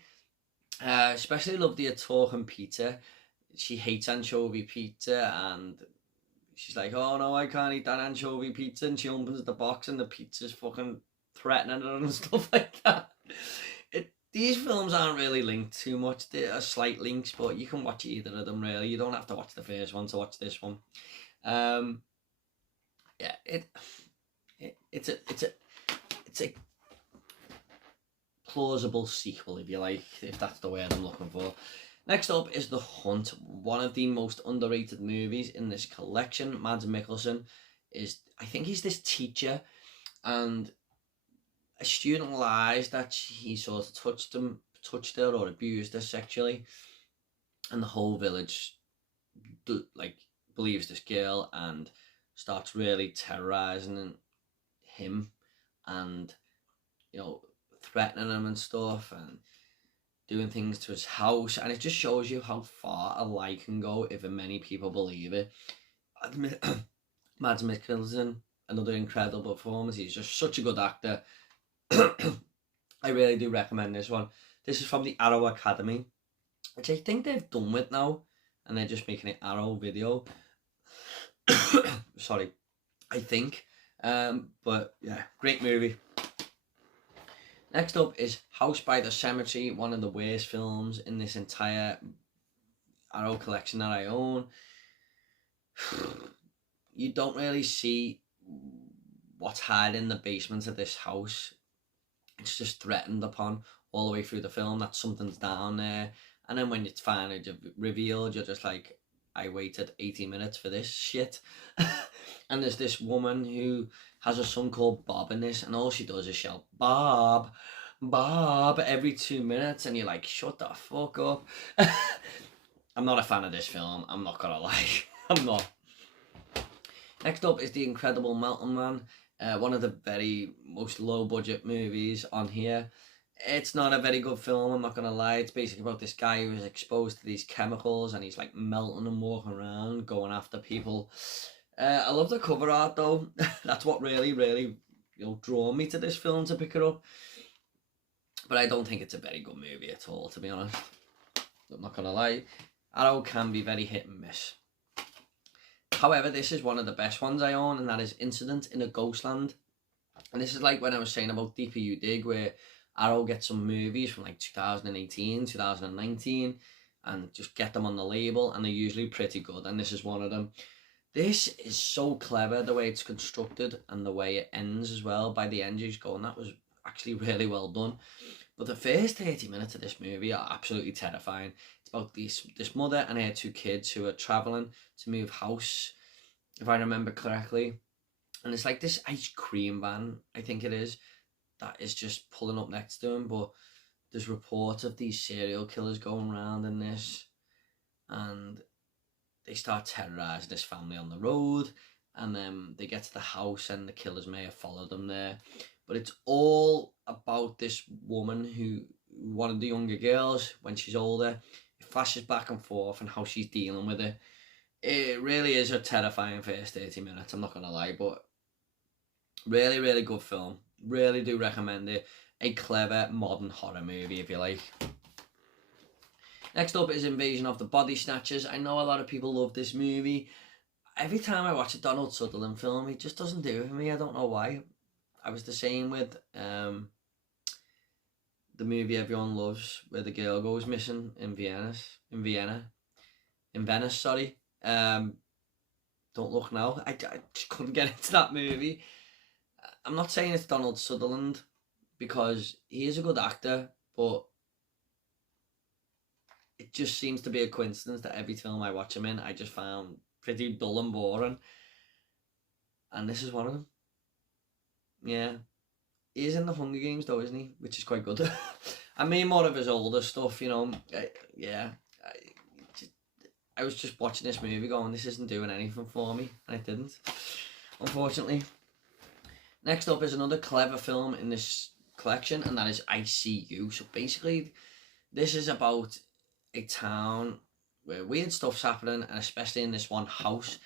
Especially love the talking pizza. She hates anchovy pizza, and she's like, oh no, I can't eat that anchovy pizza, and she opens the box and the pizza's fucking threatening her and stuff like that. These films aren't really linked too much. There are slight links, but you can watch either of them really. You don't have to watch the first one to watch this one. Yeah, it's a plausible sequel, if you like, if that's the word I'm looking for. Next up is The Hunt, one of the most underrated movies in this collection. Mads Mikkelsen I think he's this teacher, and a student lies that he sort of touched her or abused her sexually, and the whole village believes this girl and starts really terrorizing him, and threatening him and stuff, and doing things to his house, and it just shows you how far a lie can go if many people believe it. Mads Mikkelsen, another incredible performance. He's just such a good actor. I really do recommend this one. This is from the Arrow Academy, which I think they've done with now, and they're just making it Arrow Video. Sorry, I think. But yeah, great movie. Next up is House by the Cemetery, one of the worst films in this entire Arrow collection that I own. You don't really see what's hiding in the basement of this house. It's just threatened upon all the way through the film that something's down there, and then when it's finally revealed, you're just like, I waited 80 minutes for this shit. And there's this woman who has a son called Bob in this, and all she does is shout Bob, Bob every 2 minutes, and you're like, shut the fuck up. I'm not a fan of this film, I'm not gonna lie. I'm not. Next up is The Incredible Mountain Man, one of the very most low budget movies on here. It's not a very good film, I'm not gonna lie. It's basically about this guy who is exposed to these chemicals, and he's like melting and walking around going after people. I love the cover art though. That's what really drew me to this film to pick it up. But I don't think it's a very good movie at all, to be honest. I'm not gonna lie. Arrow can be very hit and miss. However, this is one of the best ones I own, and that is Incident in a Ghostland. And this is like when I was saying about Deeper You Dig, where Arrow gets some movies from like 2018, 2019, and just get them on the label, and they're usually pretty good, and this is one of them. This is so clever, the way it's constructed and the way it ends as well. By the end, you're just going, that was actually really well done. But the first 30 minutes of this movie are absolutely terrifying. It's about this mother and her 2 kids who are travelling to move house, if I remember correctly. And it's like this ice cream van, I think it is, that is just pulling up next to him. But there's reports of these serial killers going around in this, and they start terrorising this family on the road, and then they get to the house and the killers may have followed them there. But it's all about this woman who, one of the younger girls, when she's older, it flashes back and forth and how she's dealing with it. It really is a terrifying first 30 minutes, I'm not going to lie, but really good film. Really do recommend it. A clever modern horror movie, if you like. Next up is Invasion of the Body Snatchers. I know a lot of people love this movie. Every time I watch a Donald Sutherland film, it just doesn't do it for me. I don't know why. I was the same with the movie everyone loves, where the girl goes missing in Venice. Sorry. Don't Look Now. I just couldn't get into that movie. I'm not saying it's Donald Sutherland, because he is a good actor, but it just seems to be a coincidence that every film I watch him in, I just found pretty dull and boring. And this is one of them. Yeah. He is in the Hunger Games though, isn't he? Which is quite good. I mean, more of his older stuff, you know. I was just watching this movie going, this isn't doing anything for me. And it didn't, unfortunately. Next up is another clever film in this collection, and that is I See You. So basically, this is about a town where weird stuff's happening, and especially in this one house.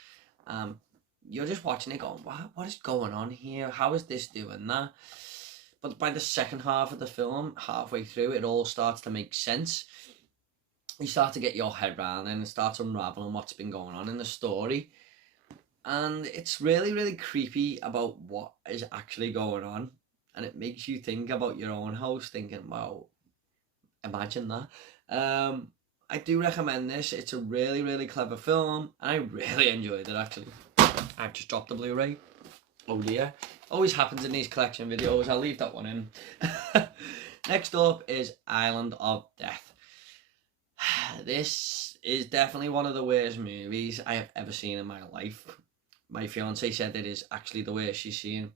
You're just watching it going, what is going on here? How is this doing that? But by the second half of the film, halfway through, it all starts to make sense. You start to get your head around and it starts unraveling what's been going on in the story. And it's really, really creepy about what is actually going on. And it makes you think about your own house, thinking, wow, imagine that. I do recommend this. It's a really, really clever film. I really enjoyed it, actually. I've just dropped the Blu-ray. Oh dear. Always happens in these collection videos. I'll leave that one in. Next up is Island of Death. This is definitely one of the worst movies I have ever seen in my life. My fiance said it is actually the worst she's seen.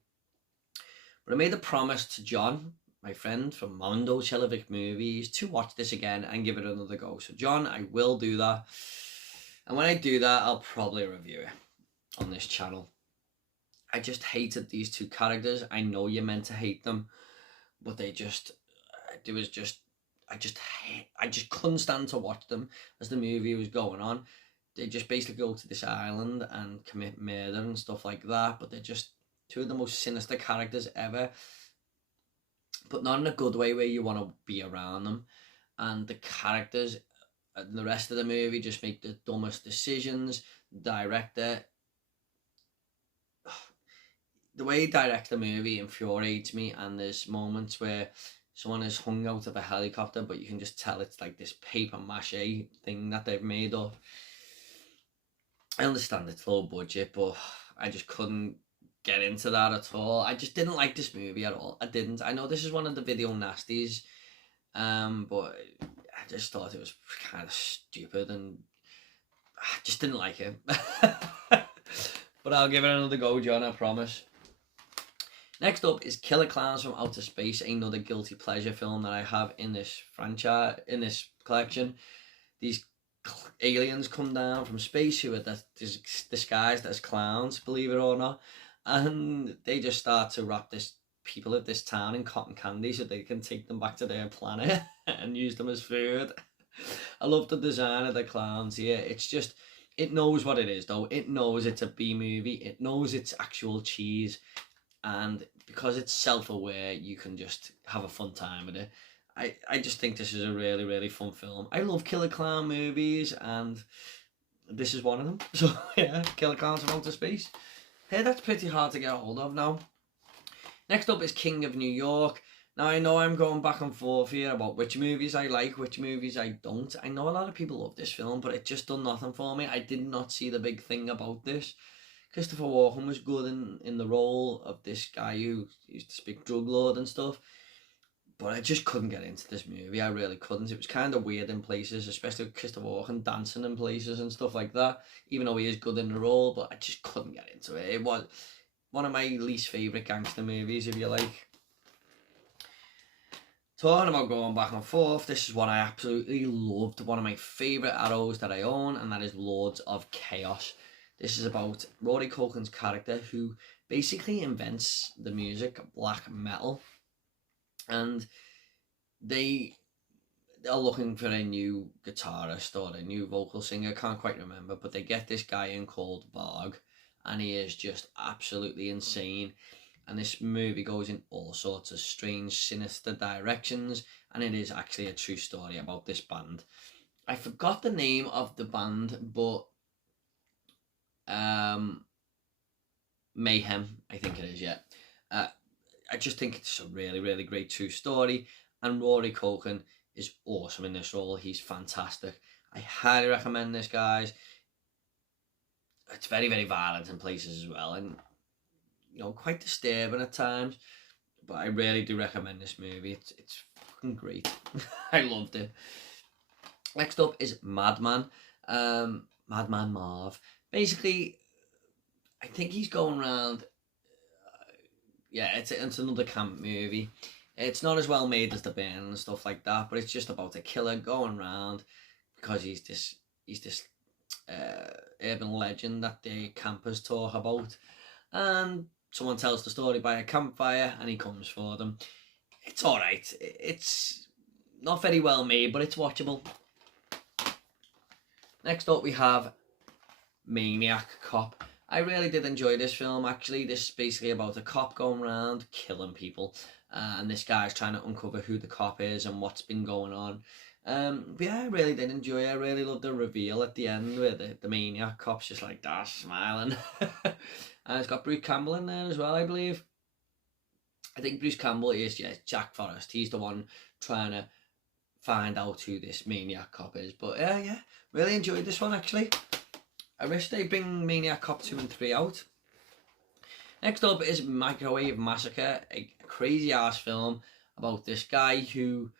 But I made a promise to John, my friend from Mondo Televic Movies, to watch this again and give it another go. So John, I will do that. And when I do that, I'll probably review it on this channel. I just hated these two characters. I know you're meant to hate them, but I just couldn't stand to watch them as the movie was going on. They just basically go to this island and commit murder and stuff like that, but they're just two of the most sinister characters ever, but not in a good way where you want to be around them. And the characters and the rest of the movie just make the dumbest decisions. The way he directs the movie infuriates me, and there's moments where someone is hung out of a helicopter, but you can just tell it's like this paper mache thing that they've made up. I understand it's low budget, but I just couldn't get into that at all. I just didn't like this movie at all. I didn't. I know this is one of the video nasties, but I just thought it was kind of stupid, and I just didn't like it. But I'll give it another go, John, I promise. Next up is Killer Clowns from Outer Space, another guilty pleasure film that I have in this franchise, in this collection. These aliens come down from space who are disguised as clowns, believe it or not, and they just start to wrap people of this town in cotton candy so they can take them back to their planet and use them as food. I love the design of the clowns here. It's just, it knows what it is though. It knows it's a B movie. It knows it's actual cheese. And because it's self-aware, you can just have a fun time with it. I just think this is a really, really fun film. I love killer clown movies, and this is one of them. So yeah, Killer Clowns from Outer Space. Hey, that's pretty hard to get a hold of now. Next up is King of New York. Now I know I'm going back and forth here about which movies I like, which movies I don't. I know a lot of people love this film, but it just done nothing for me. I did not see the big thing about this. Christopher Walken was good in the role of this guy who used to speak drug lord and stuff, but I just couldn't get into this movie. I really couldn't. It was kind of weird in places, especially with Christopher Walken dancing in places and stuff like that, even though he is good in the role, but I just couldn't get into it. It was one of my least favourite gangster movies, if you like. Talking about going back and forth, this is one I absolutely loved. One of my favourite Arrows that I own, and that is Lords of Chaos. This is about Rory Culkin's character who basically invents the music black metal, and they are looking for a new guitarist or a new vocal singer, can't quite remember, but they get this guy in called Varg, and he is just absolutely insane. And this movie goes in all sorts of strange, sinister directions, and it is actually a true story about this band. I forgot the name of the band, but Mayhem, I think it is, yeah. I just think it's a really, really great true story, and Rory Culkin is awesome in this role. He's fantastic. I highly recommend this, guys. It's very, very violent in places as well, and you know, quite disturbing at times, but I really do recommend this movie. It's fucking great. I loved it. Next up is Madman. Madman Marv. Basically, I think he's going around. Yeah, it's another camp movie. It's not as well made as The Burn and stuff like that, but it's just about a killer going around because he's this urban legend that the campers talk about, and someone tells the story by a campfire and he comes for them. it's alright. It's not very well made, but it's watchable. Next up we have Maniac Cop. I really did enjoy this film, actually. This is basically about a cop going around killing people, and this guy's trying to uncover who the cop is and what's been going on. But yeah, I really did enjoy it. I really loved the reveal at the end where the Maniac Cop's just like that, smiling. And it's got Bruce Campbell in there as well, I believe. I think Bruce Campbell is, yeah, Jack Forrest. He's the one trying to find out who this Maniac Cop is. But yeah, really enjoyed this one, actually. I wish they bring Maniac Cop 2 and 3 out. Next up is Microwave Massacre, a crazy ass film about this guy who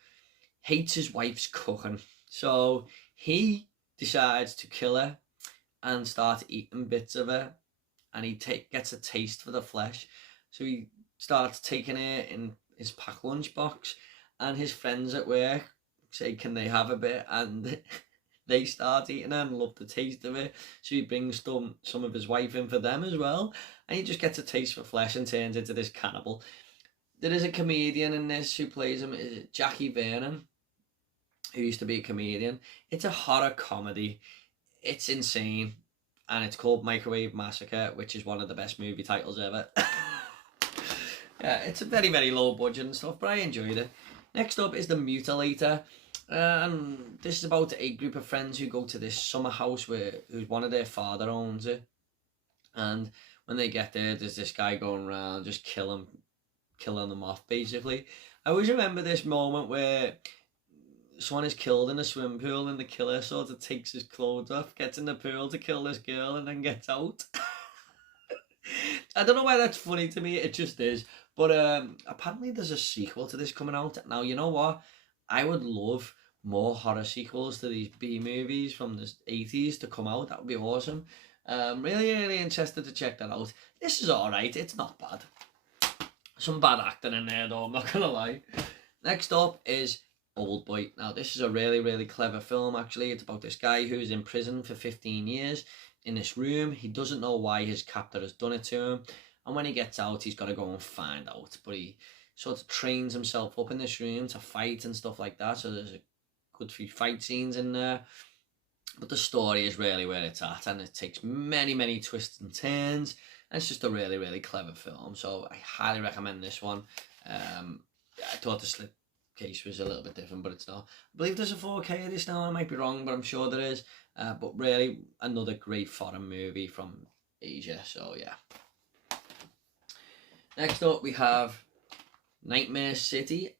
hates his wife's cooking. So he decides to kill her and start eating bits of her, and he gets a taste for the flesh. So he starts taking it in his packed lunchbox, and his friends at work say, can they have a bit? And they start eating it and love the taste of it. So he brings some of his wife in for them as well. And he just gets a taste for flesh and turns into this cannibal. There is a comedian in this who plays him. Is it Jackie Vernon, who used to be a comedian. It's a horror comedy. It's insane. And it's called Microwave Massacre, which is one of the best movie titles ever. Yeah, it's a very, very low budget and stuff, but I enjoyed it. Next up is The Mutilator. And this is about a group of friends who go to this summer house who's one of their father owns it. And when they get there, there's this guy going around just killing them off, basically. I always remember this moment where someone is killed in a swimming pool and the killer sort of takes his clothes off, gets in the pool to kill this girl, and then gets out. I don't know why that's funny to me, it just is. But apparently there's a sequel to this coming out. Now, you know what? I would love more horror sequels to these B movies from the 80s to come out. That would be awesome. Really, really interested to check that out. This is alright, it's not bad. Some bad acting in there though, I'm not gonna lie. Next up is Old Boy. Now this is a really, really clever film actually. It's about this guy who's in prison for 15 years in this room. He doesn't know why his captor has done it to him. And when he gets out, he's got to go and find out. But he sort of trains himself up in this room to fight and stuff like that. So there's a good few fight scenes in there. But the story is really where it's at. And it takes many, many twists and turns. And it's just a really, really clever film. So I highly recommend this one. I thought the slipcase was a little bit different, but it's not. I believe there's a 4K of this now. I might be wrong, but I'm sure there is. But really, another great foreign movie from Asia. So yeah. Next up, we have Nightmare City.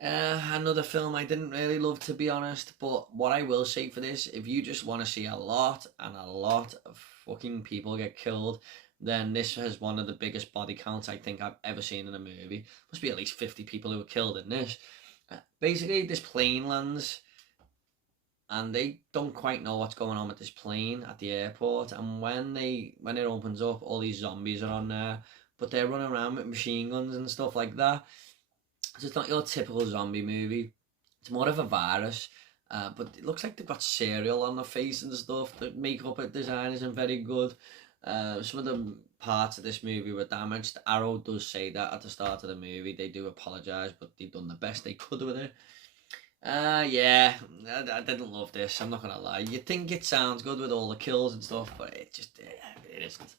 Another film I didn't really love, to be honest. But what I will say for this, if you just want to see a lot of fucking people get killed, then this has one of the biggest body counts I think I've ever seen in a movie. Must be at least 50 people who were killed in this. Basically, this plane lands, and they don't quite know what's going on with this plane at the airport. And when it opens up, all these zombies are on there, but they're running around with machine guns and stuff like that. So it's not your typical zombie movie. It's more of a virus. But it looks like they've got cereal on their face and stuff. The makeup design isn't very good. Some of the parts of this movie were damaged. Arrow does say that at the start of the movie. They do apologise, but they've done the best they could with it. Yeah, I didn't love this, I'm not gonna lie. You'd think it sounds good with all the kills and stuff, but it isn't.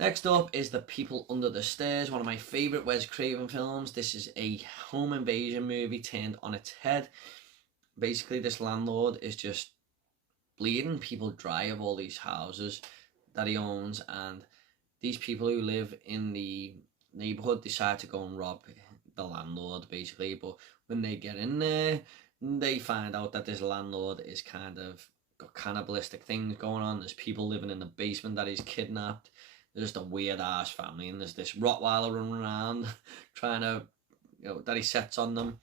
Next up is The People Under the Stairs, one of my favourite Wes Craven films. This is a home invasion movie turned on its head. Basically, this landlord is just bleeding people dry of all these houses that he owns, and these people who live in the neighbourhood decide to go and rob the landlord, basically. But when they get in there, they find out that this landlord is kind of got cannibalistic things going on. There's people living in the basement that he's kidnapped. There's just a weird ass family, and there's this Rottweiler running around trying to, that he sets on them.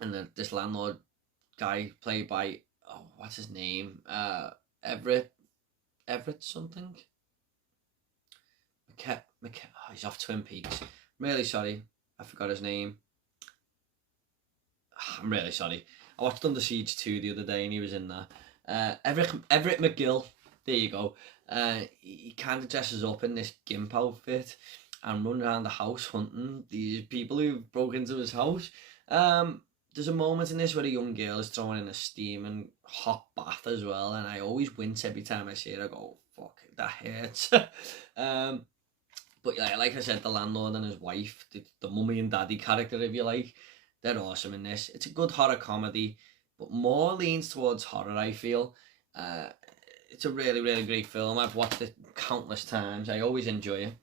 And this landlord guy played by, what's his name? Everett something? He's off Twin Peaks. I'm really sorry, I forgot his name. I'm really sorry. I watched Under Siege 2 the other day and he was in there. Everett McGill, there you go. He kind of dresses up in this gimp outfit and run around the house hunting these people who broke into his house. There's a moment in this where a young girl is thrown in a steaming hot bath as well, and I always wince every time I see it. I go, fuck, that hurts. But yeah, like I said, the landlord and his wife, the mummy and daddy character, if you like, they're awesome in this. It's a good horror comedy, but more leans towards horror, I feel. It's a really, really great film. I've watched it countless times. I always enjoy it.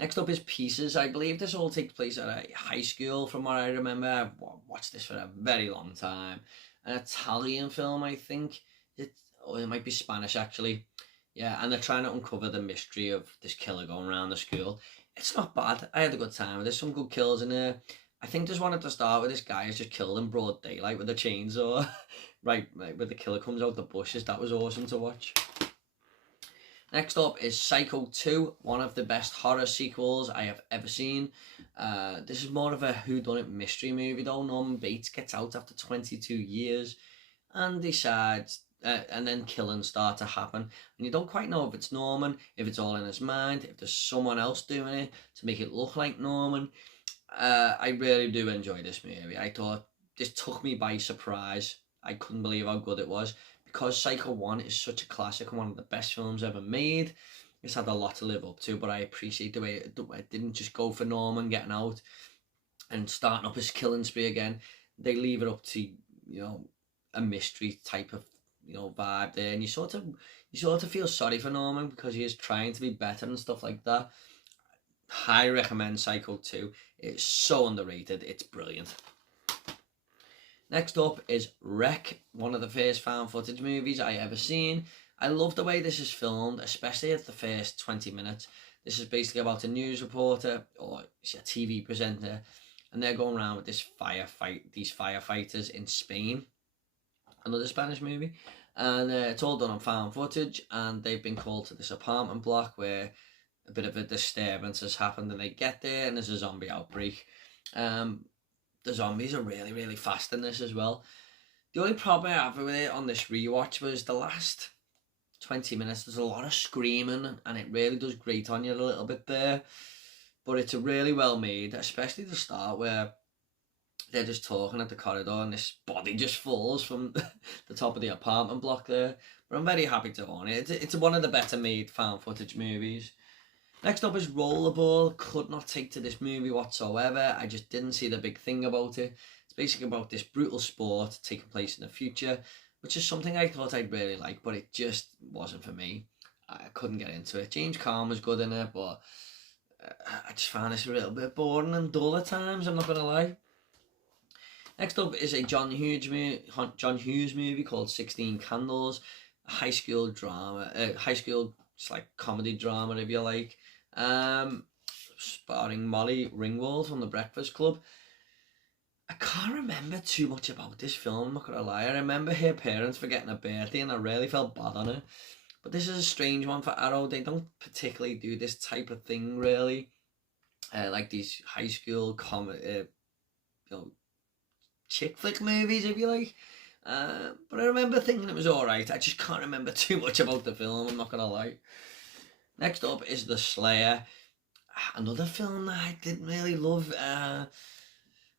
Next up is Pieces. I believe this all takes place at a high school from what I remember. I've watched this for a very long time. An Italian film, I think. It might be Spanish, actually. Yeah, and they're trying to uncover the mystery of this killer going around the school. It's not bad. I had a good time. There's some good kills in there. I think there's one at the start where this guy is just killed in broad daylight with a chainsaw. right, where the killer comes out the bushes. That was awesome to watch. Next up is Psycho 2, one of the best horror sequels I have ever seen. This is more of a whodunit mystery movie though. Norman Bates gets out after 22 years and decides, and then killings start to happen. And you don't quite know if it's Norman, if it's all in his mind, if there's someone else doing it to make it look like Norman. I really do enjoy this movie. I thought this took me by surprise. I couldn't believe how good it was. Because Psycho 1 is such a classic and one of the best films ever made, it's had a lot to live up to, but I appreciate the way it didn't just go for Norman getting out and starting up his killing spree again. They leave it up to, you know, a mystery type of, you know, vibe there, and you sort of feel sorry for Norman because he is trying to be better and stuff like that. Highly recommend Psycho 2. It's so underrated. It's brilliant. Next up is Wreck, one of the first found footage movies I ever seen. I love the way this is filmed, especially at the first 20 minutes. This is basically about a news reporter or a TV presenter, and they're going around with these firefighters in Spain. Another Spanish movie. And it's all done on found footage, and they've been called to this apartment block where a bit of a disturbance has happened, and they get there and there's a zombie outbreak. The zombies are really, really fast in this as well. The only problem I have with it on this rewatch was the last 20 minutes. There's a lot of screaming and it really does grate on you a little bit there. But it's a really well made, especially the start where they're just talking at the corridor and this body just falls from the top of the apartment block there. But I'm very happy to own it. It's one of the better made found footage movies. Next up is Rollerball. Could not take to this movie whatsoever. I just didn't see the big thing about it. It's basically about this brutal sport taking place in the future, which is something I thought I'd really like, but it just wasn't for me. I couldn't get into it. James Caan was good in it, but I just found this a little bit boring and dull at times, I'm not going to lie. Next up is a John Hughes movie called 16 Candles. A high school drama, it's like comedy drama if you like. Starring Molly Ringwald from The Breakfast Club. I can't remember too much about this film, I'm not gonna lie. I remember her parents forgetting her birthday and I really felt bad on her. But this is a strange one for Arrow. They don't particularly do this type of thing really. Like these high school comedy, chick flick movies if you like. But I remember thinking it was alright. I just can't remember too much about the film, I'm not gonna lie. Next up is The Slayer. Another film that I didn't really love.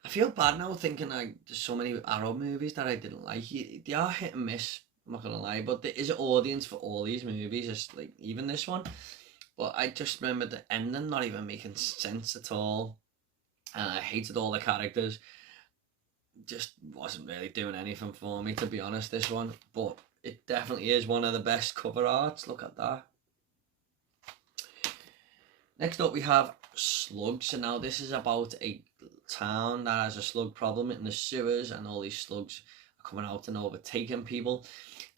I feel bad now thinking there's so many Arrow movies that I didn't like. They are hit and miss, I'm not gonna lie, but there is an audience for all these movies, just like even this one. But I just remember the ending not even making sense at all. And I hated all the characters. Just wasn't really doing anything for me, to be honest, this one. But it definitely is one of the best cover arts. Look at that. Next up we have Slugs. And now this is about a town that has a slug problem in the sewers, and all these slugs are coming out and overtaking people.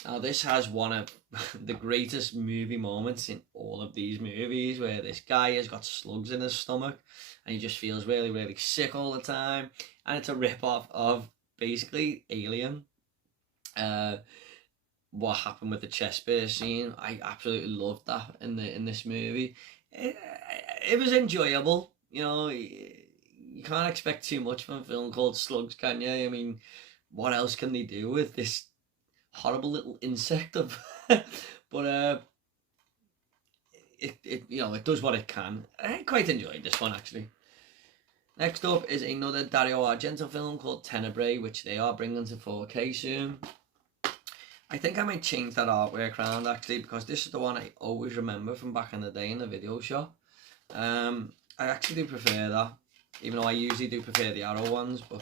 Now this has one of the greatest movie moments in all of these movies, where this guy has got slugs in his stomach and he just feels really, really sick all the time. And it's a rip-off of basically Alien. What happened with the chest burst scene, I absolutely loved that in this movie. It was enjoyable, you know. You can't expect too much from a film called Slugs, can you? I mean, what else can they do with this horrible little insect of but it does what it can. I quite enjoyed this one actually. Next up is another Dario Argento film called Tenebrae, which they are bringing to 4K soon. I think I might change that artwork around actually, because this is the one I always remember from back in the day in the video shop. I actually do prefer that, even though I usually do prefer the Arrow ones. But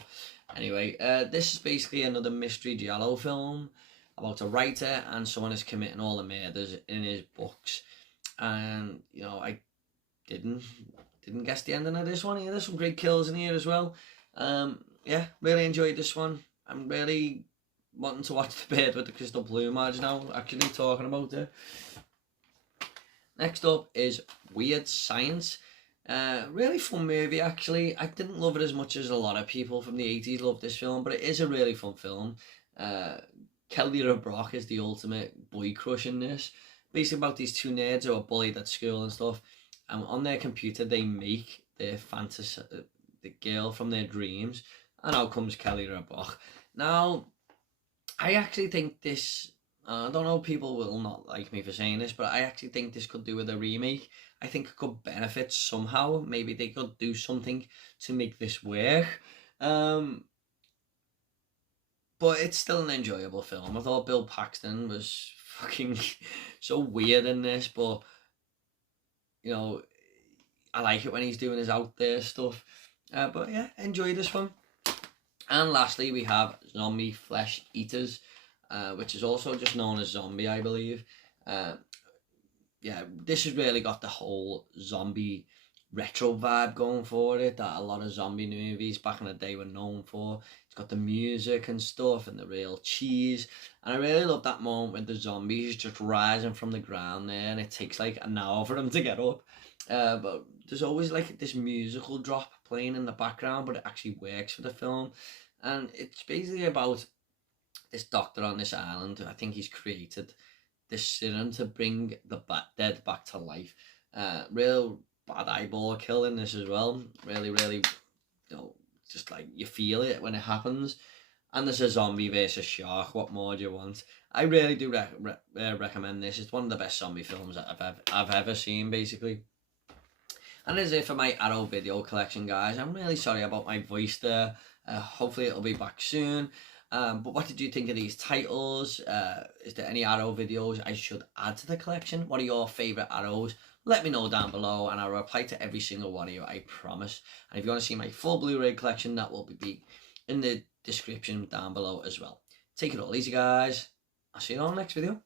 anyway, this is basically another mystery giallo film about a writer and someone is committing all the murders in his books. And I didn't guess the ending of this one either. There's some great kills in here as well. Yeah, really enjoyed this one. I'm really wanting to watch The Bird with the Crystal Plumage now, actually talking about it. Next up is Weird Science. Really fun movie actually. I didn't love it as much as a lot of people from the 80s loved this film, but it is a really fun film. Kelly LeBrock is the ultimate boy crush in this. Basically about these two nerds who are bullied at school and stuff, and on their computer they make their fantasy, the girl from their dreams, and out comes Kelly LeBrock. Now, I actually think this, I don't know, people will not like me for saying this, but I actually think this could do with a remake. I think it could benefit somehow. Maybe they could do something to make this work. But it's still an enjoyable film. I thought Bill Paxton was fucking so weird in this, but I like it when he's doing his out there stuff. But yeah, enjoy this one. And lastly, we have Zombie Flesh Eaters, which is also just known as Zombie, I believe. Yeah, this has really got the whole zombie retro vibe going for it that a lot of zombie movies back in the day were known for. It's got the music and stuff and the real cheese. And I really love that moment when the zombies just rising from the ground there, and it takes like an hour for them to get up. But there's always like this musical drop playing in the background, but it actually works for the film. And it's basically about this doctor on this island. I think he's created this serum to bring the dead back to life. Real bad eyeball kill in this as well. Really, really, just like you feel it when it happens. And there's a zombie versus shark. What more do you want? I really do recommend this. It's one of the best zombie films that I've ever seen, basically. And that's it for my Arrow video collection, guys. I'm really sorry about my voice there. Hopefully it'll be back soon. But what did you think of these titles? Is there any Arrow videos I should add to the collection? What are your favourite Arrows? Let me know down below and I'll reply to every single one of you, I promise. And if you want to see my full Blu-ray collection, that will be in the description down below as well. Take it all easy, guys. I'll see you all in the next video.